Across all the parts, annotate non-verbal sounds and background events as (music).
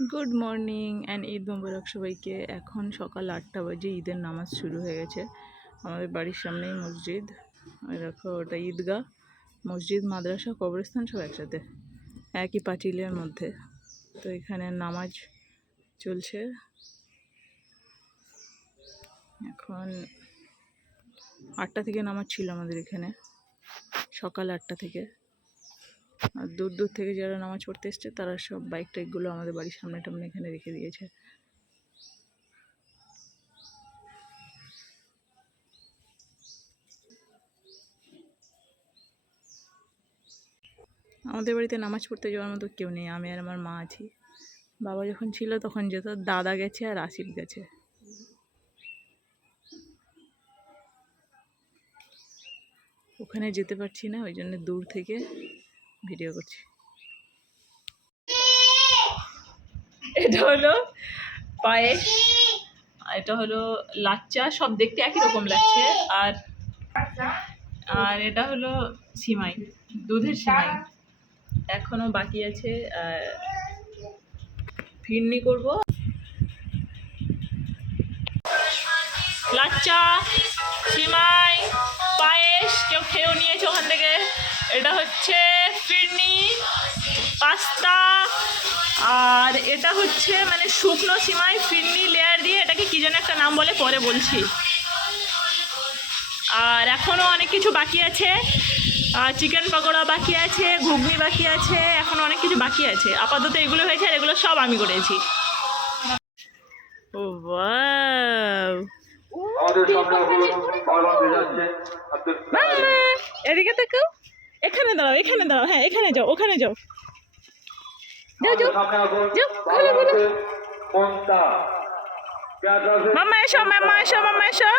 Good morning and Eid Mubarak সবাইকে। এখন সকাল আটটা বাজে, ঈদের নামাজ শুরু হয়ে গেছে। আমাদের বাড়ির সামনেই মসজিদ। দেখো, ওটা ঈদগাহ। মসজিদ, মাদ্রাসা, কবরস্থান সব একসাথে। একই পাঁচিলের মধ্যে। তো এখানে নামাজ চলছে। এখন আটটা থেকে নামাজ ছিল আমাদের এখানে। সকাল আটটা থেকে। দূর দূর থেকে যারা নামাজ পড়তে এসছে, তারা সব বাইক টাইকগুলো আমাদের বাড়ির সামনে টামনে এখানে রেখে দিয়েছে। আমাদের বাড়িতে নামাজ পড়তে যাওয়ার মতো কেউ নেই, আমি আর আমার মা আছি। বাবা যখন ছিল তখন যেত, দাদা গেছে আর আসিফ গেছে। ওখানে যেতে পারছি না, ওই জন্য দূর থেকে ভিডিও করছি। এটা হলো পায়েস এটা হলো লাচ্চা, সব দেখতে একই রকম লাগছে। আর আর এটা হলো সিমাই, দুধের সিমাই। এখনও বাকি আছে ফিরনি করব। লাচ্চা, সিমাই, পায়েস, কেউ খেয়েও নিয়েছে ওখান থেকে। এটা হচ্ছে ফিরনি পাস্তা আর এটা হচ্ছে মানে শুকনো সিমাই ফিরনি লেয়ার দিয়ে এটাকে কী যেন একটা নাম বলে পরে বলছি। আর এখনও অনেক কিছু বাকি আছে। চিকেন পকোড়া বাকি আছে ঘুগনি বাকি আছে এখনও অনেক কিছু বাকি আছে। আপাতত এগুলো হয়েছে আর এগুলো সব আমি করেছি। ও বাও আমাদের সামনে এখন দাঁড়াও, এখানে দাঁড়াও হ্যাঁ এখানে যাও, ওখানে যাও। মাম্মা এসো মাম্মা এসো মাম্মা এসো।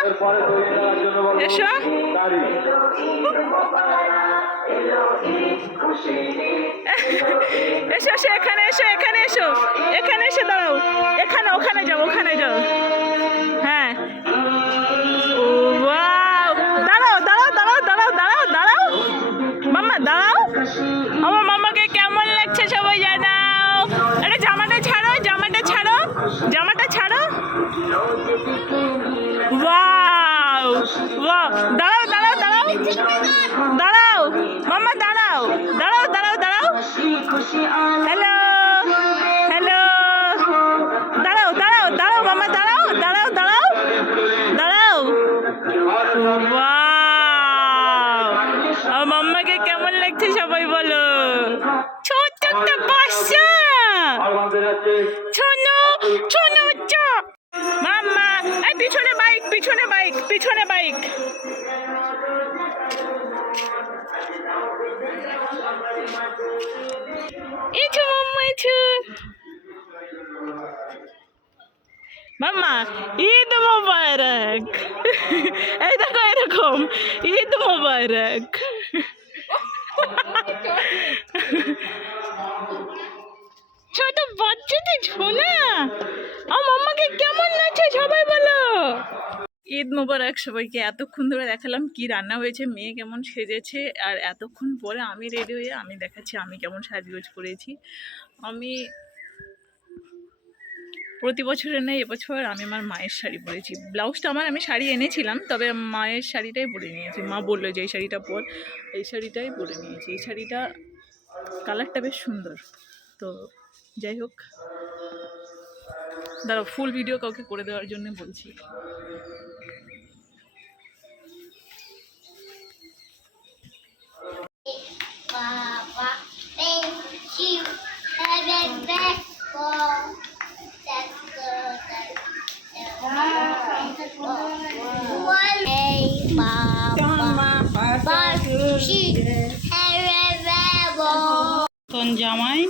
এসো। এসো এসো, এখানে এসো এখানে এসো। এখানে এসে দাঁড়াও। এখানে, ওখানে যাও ওখানে যাও। বাইক, পিছনে বাইক। এছো মাম্মা এছো মাম্মা, ঈদ মোবারক। এই দেখো এরকম ঈদ মোবারক। ছোট বাচ্চাতে ছোনা আমার মাম্মাকে কেমন লাগছে সবাই বলো। ঈদ মোবারক সবাইকে। এতক্ষণ ধরে দেখালাম কি রান্না হয়েছে, মেয়ে কেমন সেজেছে, আর এতক্ষণ পরে আমি রেডি হয়ে আমি দেখাচ্ছি আমি কেমন সাজগোজ করেছি। আমি প্রতি বছরের নেই এবছর আমি আমার মায়ের শাড়ি পরেছি। ব্লাউজটা আমার, আমি শাড়ি এনেছিলাম, তবে মায়ের শাড়িটাই পরে নিয়েছি। মা বলল যে, এই শাড়িটা পর। এই শাড়িটাই পরে নিয়েছি। এই শাড়িটা কালারটা বেশ সুন্দর। তো যাই হোক, দাঁড়াও, ফুল ভিডিও কাউকে করে দেওয়ার জন্য বলছি। জামাই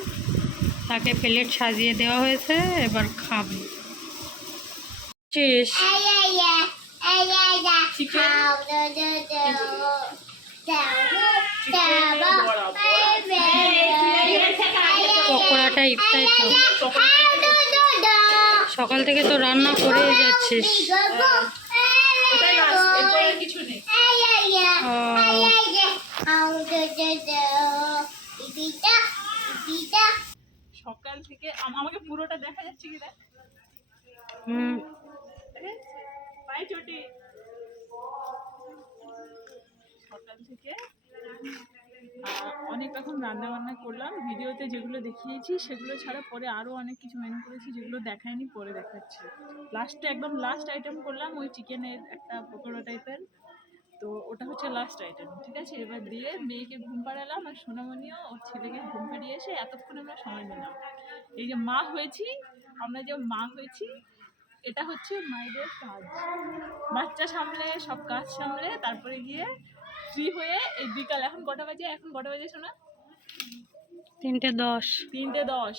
তাকে প্লেট সাজিয়ে দেওয়া হয়েছে এবার খাবে। পকোড়াটা ইফতাই তো. সকাল থেকে তো রান্না করে যাচ্ছিস। কিছু নেই ও, সকাল থেকে আমাকে পুরোটা দেখা যাচ্ছে কি দেখ? হুম। সকাল থেকে অনেক রকম রান্না বান্না করলাম। ভিডিওতে যেগুলো দেখিয়েছি সেগুলো ছাড়া পরে আরও অনেক কিছু মেনু করেছি যেগুলো দেখায়নি পরে দেখাচ্ছি। লাস্টে একদম লাস্ট আইটেম করলাম ওই চিকেনের একটা পকোড়া টাইপের তো ওটা হচ্ছে লাস্ট আইটেম ঠিক আছে? এবার দিয়ে মেয়েকে ঘুম পাড়ালাম আর সোনামণিও ওর ছেলেকে ঘুম পাড়িয়ে এসে এতক্ষণ আমরা সময় দিলাম এই যে মা হয়েছি আমরা যে মা হয়েছি এটা হচ্ছে মায়েদের কাজ। বাচ্চা সামলে সব কাজ সামলে তারপরে গিয়ে ফ্রি হয়ে এই বিকাল এখন কটা বাজে? এখন কটা বাজে শোনা তিনটে দশ। তিনটে দশ।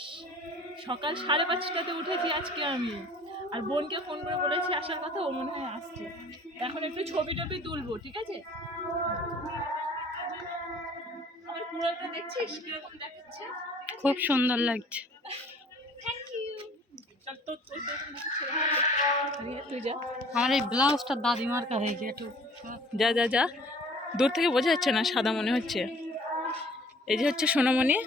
সকাল সাড়ে পাঁচটাতে উঠেছি আজকে আমি। আর বোনকে ফোন করে বলেছি আসার কথা ও মনে হয় আসছে। এখন একটু ছবি টবি তুলবো ঠিক আছে? আমার পুরোটা দেখছিস? কীরকম দেখাচ্ছে? খুব সুন্দর লাগছে। আমার এই ব্লাউজটা দাদিমার কা হয়ে গিয়ে একটু যা যা যা। দূর থেকে বোঝা যাচ্ছে না সাদা মনে হচ্ছে। এই যে হচ্ছে সোনামণি।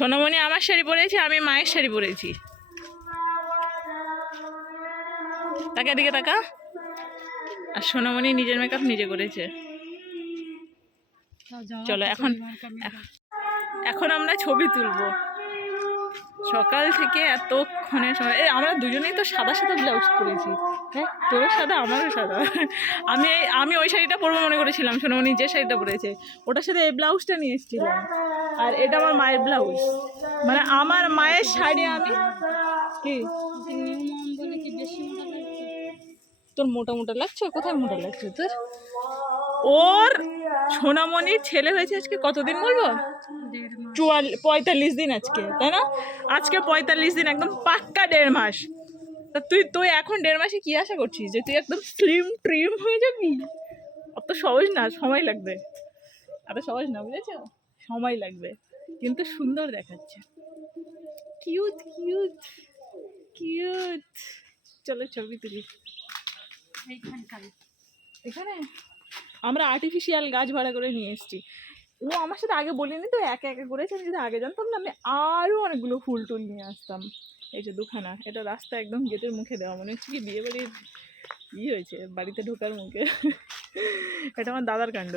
সোনামণি আমার শাড়ি পরেছে আমি মায়ের শাড়ি পরেছি। তাকে দিকে তাকা। আর সোনামণি নিজের মেকআপ নিজে করেছে। চলো, এখন- এখন আমরা ছবি তুলবো। সকাল থেকে এতক্ষণে সময় আমরা দুজনেই তো সাদা সাদা ব্লাউজ পরেছি। হ্যাঁ? তোরও সাদা আমারও সাদা। আমি আমি ওই শাড়িটা পরবো মনে করেছিলাম সোনামণি যে শাড়িটা পরেছে। ওটার সাথে এই ব্লাউজটা নিয়ে এসেছিলাম। আর এটা আমার মায়ের ব্লাউজ। মানে আমার মায়ের শাড়ি আমি কি? তোর মোটা মোটা লাগছে? কোথায় মোটা লাগছে তোর? ওর সোনামণির ছেলে হয়েছে আজকে কতদিন বলব? চুয়াল পঁয়তাল্লিশ দিন আজকে, তাই না? আজকে পঁয়তাল্লিশ দিন, একদম পাক্কা দেড় মাস। তা তুই তুই এখন দেড় মাসে কি আশা করছিস যে তুই একদম স্লিম ট্রিম হয়ে যাবি? অত সহজ না, সময় লাগবে। এত সহজ না, বুঝেছ? সময় লাগবে। কিন্তু সুন্দর দেখাচ্ছে। কিউট কিউট কিউট চলো ছবি তুলি। এখানে? আমরা আর্টিফিশিয়াল গাছ ভাড়া করে নিয়ে এসেছি। ও আমার সাথে আগে বলিনি তো একে একে করেছে। আমি যদি আগে জানতাম না আমি আরও অনেকগুলো ফুল টুল নিয়ে আসতাম। এই যে দুখানা এটা রাস্তা একদম গেটের মুখে দেওয়া। মনে হচ্ছে কি বিয়ে বাড়ির ই হয়েছে বাড়িতে ঢোকার মুখে। এটা আমার দাদার কাণ্ড।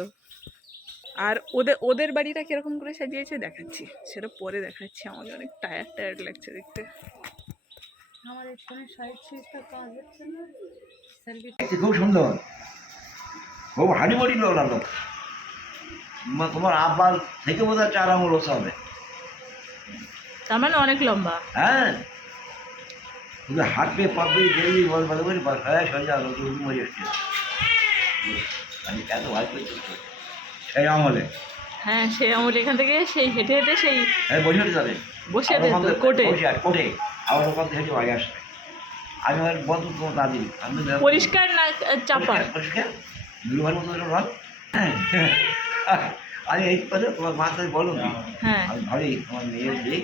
আর ওদের ওদের বাড়িটা কীরকম করে সাজিয়েছে দেখাচ্ছি। সেটা পরে দেখাচ্ছি আমাকে অনেক টায়ার টায়ার লাগছে দেখতে। আমার এখানে সাইড সিটটা কাজ হচ্ছে না। খুব সুন্দর। খুব হাড়ি বড়ি লোক। তোমার আব্বার থেকে বোধ হয় চার আঙুল ওসা হবে। তার মানে অনেক লম্বা। হ্যাঁ। তুমি হাঁটবে পাবে গেলি বল বলে বলি হ্যাঁ মরে এসছে। আমি এত করছি সেই আমলে। হ্যাঁ সেই আমল এখান থেকে সেই হেঁটে হেঁটে সেই বসে উঠে যাবে বসে থেকে- কোটে কোটে আবার ওখান থেকে হেঁটে বাড়ি আসবে। আমি আমার বন্ধু তোমার দাদি আমি পরিষ্কার না চাপা? পরিষ্কার দুর্বার মতো রং আরে এই কথা তোমার মা তাই বলো না। হ্যাঁ। আমি ভালোই তোমার মেয়ের দিই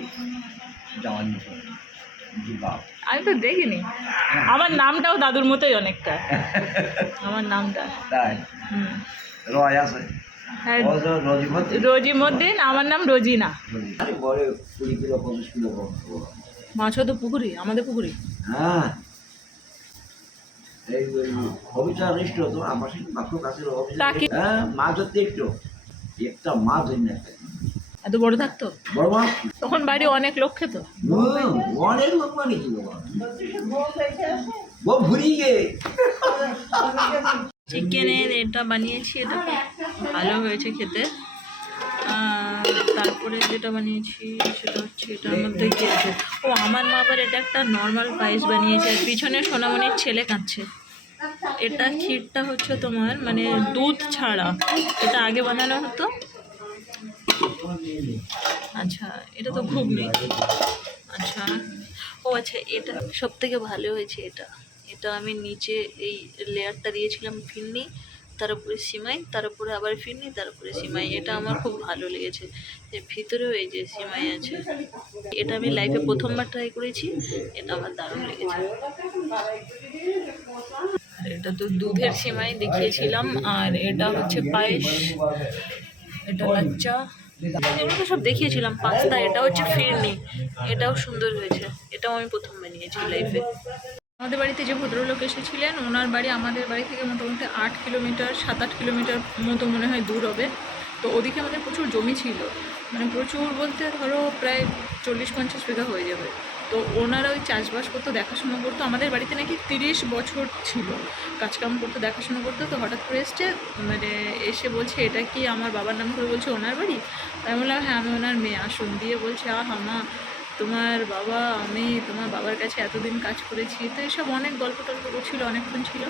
যাওয়ার মতো। আমি তো দেখিনি। আমার নামটাও দাদুর মতোই অনেকটা। (laughs) আমার নামটা। তাই? রয় আছে। হ্যাঁ আমার নাম রোজিনা। মাছও তো পুকুরি আমাদের পুকুরি। হ্যাঁ। হবিটা নিষ্ঠ তো আমার সাথে মাত্র কাছে হ্যাঁ মাছ ধরতে একটু একটা মাছ ধরি না এত বড় থাকতো? বড় মাছ তখন বাড়ি অনেক লোক খেত। অনেক লোক মানে কি চিকেনের এটা বানিয়েছি, এটা ভালো হয়েছে খেতে। তারপরে যেটা বানিয়েছি, সেটা হচ্ছে এটার মধ্যে কি ও, আমার মা আবার এটা একটা নর্মাল পায়েস বানিয়েছে, আর পিছনে সোনামণির ছেলে কাঁদছে। এটা ক্ষীরটা হচ্ছে তোমার মানে দুধ ছাড়া। এটা আগে বানানো হতো। আচ্ছা এটা তো খুব ঘুগনি। আচ্ছা। ও আচ্ছা এটা সব থেকে ভালো হয়েছে এটা। এটা আমি নিচে এই লেয়ারটা দিয়েছিলাম ফিরনি তার উপরে সিমাই, তার উপরে আবার ফিরনি তার উপরে সিমাই। এটা আমার খুব ভালো লেগেছে। এর ভিতরেও এই যে সিমাই আছে। এটা আমি লাইফে প্রথমবার ট্রাই করেছি। এটা আমার দারুণ লেগেছে। এটা তো দুধের সিমাই দেখিয়েছিলাম। আর এটা হচ্ছে পায়েস। এটা লাচ্চা এগুলো তো সব দেখিয়েছিলাম, পাস্তা, এটা হচ্ছে ফিরনি এটাও সুন্দর হয়েছে। এটাও আমি প্রথম বানিয়েছি লাইফে আমাদের বাড়িতে যে ভদ্রলোক এসেছিলেন, ওনার বাড়ি আমাদের বাড়ি থেকে মোটামুটি আট কিলোমিটার, সাত আট কিলোমিটার মতো মনে হয় দূর হবে। তো ওদিকে আমাদের প্রচুর জমি ছিল। মানে প্রচুর বলতে ধরো প্রায় চল্লিশ পঞ্চাশ বিঘা হয়ে যাবে। তো ওনারা ওই চাষবাস করতো, দেখাশোনা করতো। আমাদের বাড়িতে নাকি তিরিশ বছর ছিল। কাজকাম করতো, দেখাশোনা করতো। তো হঠাৎ করে এসছে মানে এসে বলছে, এটা কি আমার বাবার নাম করে বলছে ওনার বাড়ি? তাই বললাম হ্যাঁ আমি ওনার মেয়ে। আসুন দিয়ে বলছে, আহা মা। তোমার বাবা, আমি তোমার বাবার কাছে এতদিন কাজ করেছি, তো এসব অনেক গল্প টল্প করছিল, অনেকক্ষণ ছিল।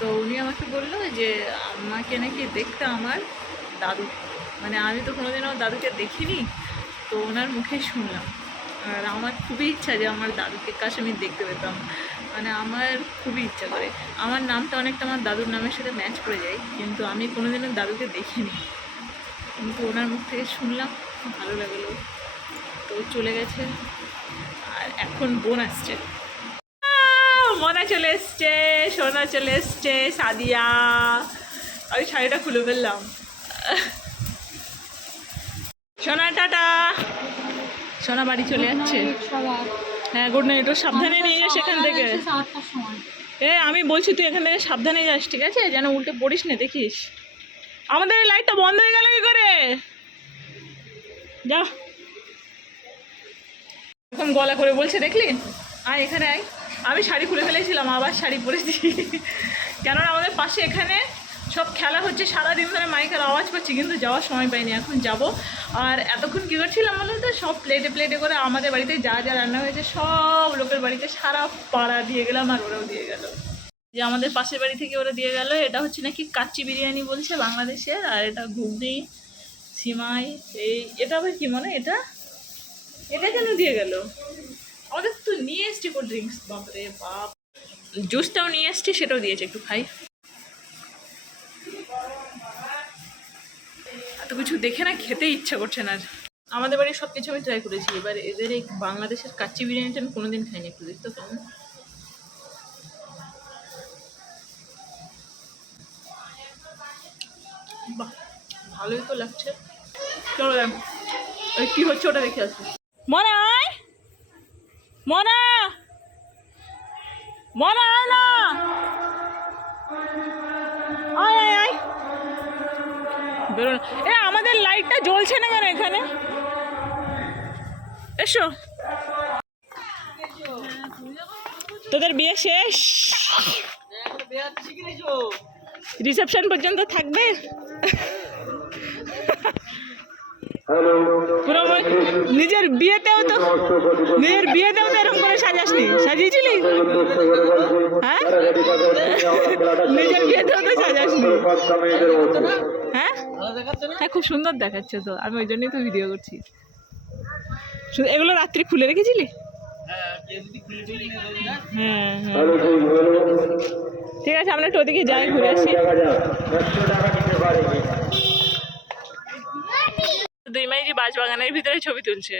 তো উনি আমাকে বলল যে, আমাকে নাকি দেখতে আমার দাদু। মানে আমি তো কোনোদিন আমার দাদুকে দেখিনি, তো ওনার মুখে শুনলাম। আর আমার খুবই ইচ্ছা যে আমার দাদুকে কাছে আমি দেখতে পেতাম। মানে আমার খুবই ইচ্ছা করে। আমার নামটা অনেকটা আমার দাদুর নামের সাথে ম্যাচ করে যায়, কিন্তু আমি কোনোদিনও দাদুকে দেখিনি। কিন্তু ওনার মুখ থেকে শুনলাম ভালো লাগল। তো চলে গেছে। আর এখন বোন আসছে। মনা চলে এসছে সোনা চলে এসছে সাদিয়া। আমি শাড়িটা খুলে ফেললাম। সোনা টাটা। সোনা বাড়ি চলে যাচ্ছে। হ্যাঁ গুড নাইট ও সাবধানে নিয়ে যাস এখান থেকে। এ আমি বলছি তুই এখান থেকে সাবধানে যাস ঠিক আছে? যেন উল্টে পড়িস না দেখিস। আমাদের এই লাইটটা বন্ধ হয়ে গেল কি করে? যা। এখন গলা করে বলছে, দেখলি? আয় এখানে আয়। আমি শাড়ি খুলে ফেলেছিলাম, আবার শাড়ি পরেছি। কেননা আমাদের পাশে এখানে সব খেলা হচ্ছে, সারাদিন ধরে মাইকের আওয়াজ পাচ্ছি, কিন্তু যাওয়ার সময় পাইনি, এখন যাব। আর এতক্ষণ কী করছিলাম বলুন তো? সব প্লেটে প্লেটে করে আমাদের বাড়িতে যা যা রান্না হয়েছে, সব লোকের বাড়িতে সারা পাড়া দিয়ে গেলাম আর ওরাও দিয়ে গেল। যে আমাদের পাশের বাড়ি থেকে ওরা দিয়ে গেল, এটা হচ্ছে নাকি কাচ্চি বিরিয়ানি বলছে বাংলাদেশের, আর এটা ঘুগনি, সিমাই, এই এটা আবার কি মনে এটা? এটা কেন দিয়ে গেল? আমাদের তো নিয়ে এসছি কোল্ড ড্রিঙ্কস বাপরে বাপ। জুসটাও নিয়ে এসছি, সেটাও দিয়েছে একটু খাই। এত কিছু দেখে না খেতে ইচ্ছা করছে না। আমাদের বাড়ির সব কিছু আমি ট্রাই করেছি। এবার এদের এই বাংলাদেশের কাচ্চি বিরিয়ানিটা আমি কোনোদিন খাইনি, একটু দেখতে কেমন বাহ, ভালোই তো লাগছে। চলো কি হচ্ছে ওটা দেখে আসব মনে আয় মনা? মনা আয় না? আয় আয় আয়। বেরো না। এ, আমাদের লাইটটা জ্বলছে না কেন এখানে? এসো। তোদের বিয়ে শেষ? রিসেপশন পর্যন্ত থাকবে? পুরো নিজের বিয়েতেও তো নিজের বিয়েতেও তো এরকম করে সাজাসনি। সাজিয়েছিলি? হ্যাঁ? নিজের বিয়েতেও তো সাজাসনি। হ্যাঁ? হ্যাঁ খুব সুন্দর দেখাচ্ছে তো। আমি ওই জন্যই তো ভিডিও করছি। এগুলো রাত্রি খুলে রেখেছিলি? হ্যাঁ হ্যাঁ। ঠিক আছে আমরা একটু ওদিকে যাই ঘুরে আসি। বাঁশবাগানের ভিতরে ছবি তুলছে।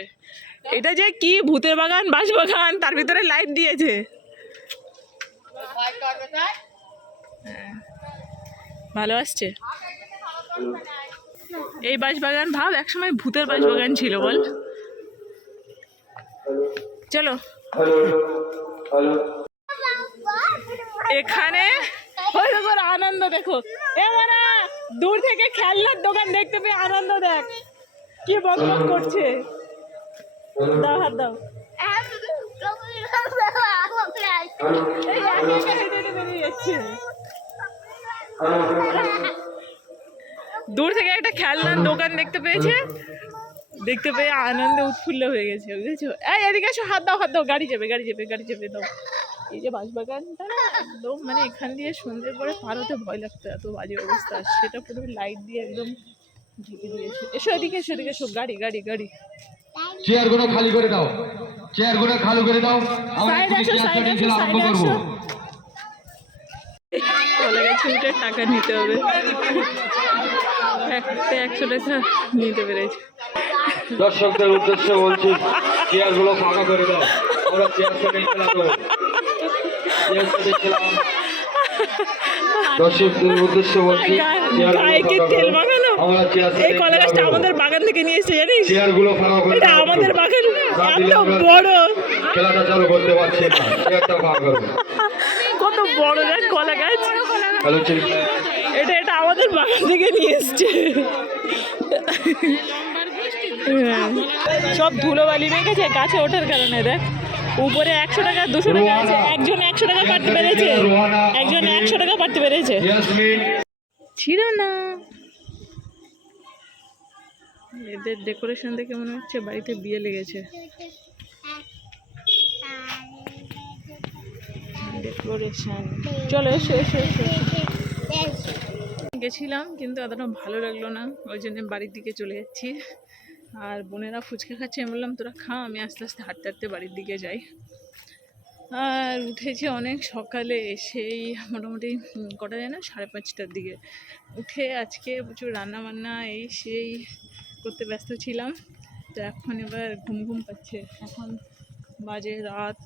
এটা যে কি ভূতের বাগান, বাঁশবাগান, তার ভিতরে লাইট দিয়েছে। হ্যাঁ। ভালো আসছে। এই বাঁশবাগান, ভাব একসময় ভূতের বাঁশবাগান ছিল, বল। চলো। এখানে আনন্দ, দেখো। এ দূর থেকে খেলনার দোকান দেখতে পেয়ে আনন্দ দেখ। কি বক বক করছে? দাও হাত দাও। দূর থেকে একটা খেলনার দোকান দেখতে পেয়েছে। দেখতে পেয়ে আনন্দে উৎফুল্ল হয়ে গেছে, বুঝেছ? এই, এদিকে এসো, হাত দাও হাত দাও, গাড়ি যাবে গাড়ি যাবে গাড়ি যাবে দাও। এই যে বাঁশবাগানটা না, একদম মানে এখান দিয়ে সন্ধ্যের পরে পার হতে ভয় লাগতো, এত বাজে অবস্থা। সেটা পুরো লাইট দিয়ে একদম এসো এদিকে এসো এদিকে এসো। গাড়ি গাড়ি গাড়ি। চেয়ারগুলো খালি করে দাও। চেয়ারগুলো খালি করে দাও। আমরা সাইড আসো সাইড আসো আরম্ভ সাইড করব আসো। চলে গেছে উঠে টাকা নিতে হবে। একটা একশো টাকা নিতে পেরেছে। দর্শকদের উদ্দেশ্যে বলছি চেয়ারগুলো ফাঁকা করে দাও। আমরা চেয়ার খেলাবো চেয়ার খেলাম দর্শকদের উদ্দেশ্যে বলছি ফাঁকা তেল করো। এই কলা গাছটা আমাদের বাগান থেকে নিয়ে এসেছে জানিস? এটা আমাদের বাগান। এত বড়। খেলাটা চালু করতে পারছি না। কত বড় গাছ কলা গাছ। এটা এটা আমাদের বাগান থেকে নিয়ে এসছে। হ্যাঁ। সব ধুলোবালি মেঘেছে গাছে ওঠার কারণে দেখ। উপরে একশো টাকা দুশো টাকা আছে। একজন একশো টাকা পাঠতে পেরেছে। একজন একশো টাকা পাঠতে পেরেছে। ছিল না। এদের ডেকোরেশন দেখে মনে হচ্ছে বাড়িতে বিয়ে লেগেছে। ডেকোরেশন। গেছিলাম, কিন্তু অতটা ভালো লাগল না, ওই জন্য বাড়ির দিকে চলে যাচ্ছি। আর বোনেরা ফুচকা খাচ্ছে, আমি বললাম, তোরা খা, আমি আস্তে আস্তে হাঁটতে হাঁটতে বাড়ির দিকে যাই। আর উঠেছি অনেক সকালে, সেই মোটামুটি কটা যায় না? সাড়ে পাঁচটার দিকে। উঠে আজকে প্রচুর রান্না বান্না এই সেই করতে ব্যস্ত ছিলাম। তো এখন এবার ঘুম ঘুম পাচ্ছে। এখন বাজে রাত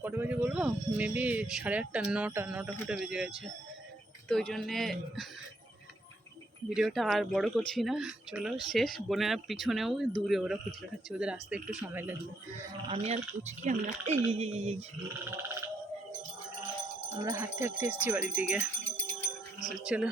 কটা বাজে বলব? মেবি সাড়ে আটটা, নটা নটা ফটা বেজে গেছে। তো ওই জন্যে ভিডিওটা আর বড় করছি না। চলো শেষ, বোনেরা পিছনেও দূরে, ওরা ফুচকা খাচ্ছে, ওদের আসতে একটু সময় লাগবে। আমি আর পুচকি, আমরা এই। আমরা হাঁটতে হাঁটতে এসেছি বাড়ির দিকে। চলো।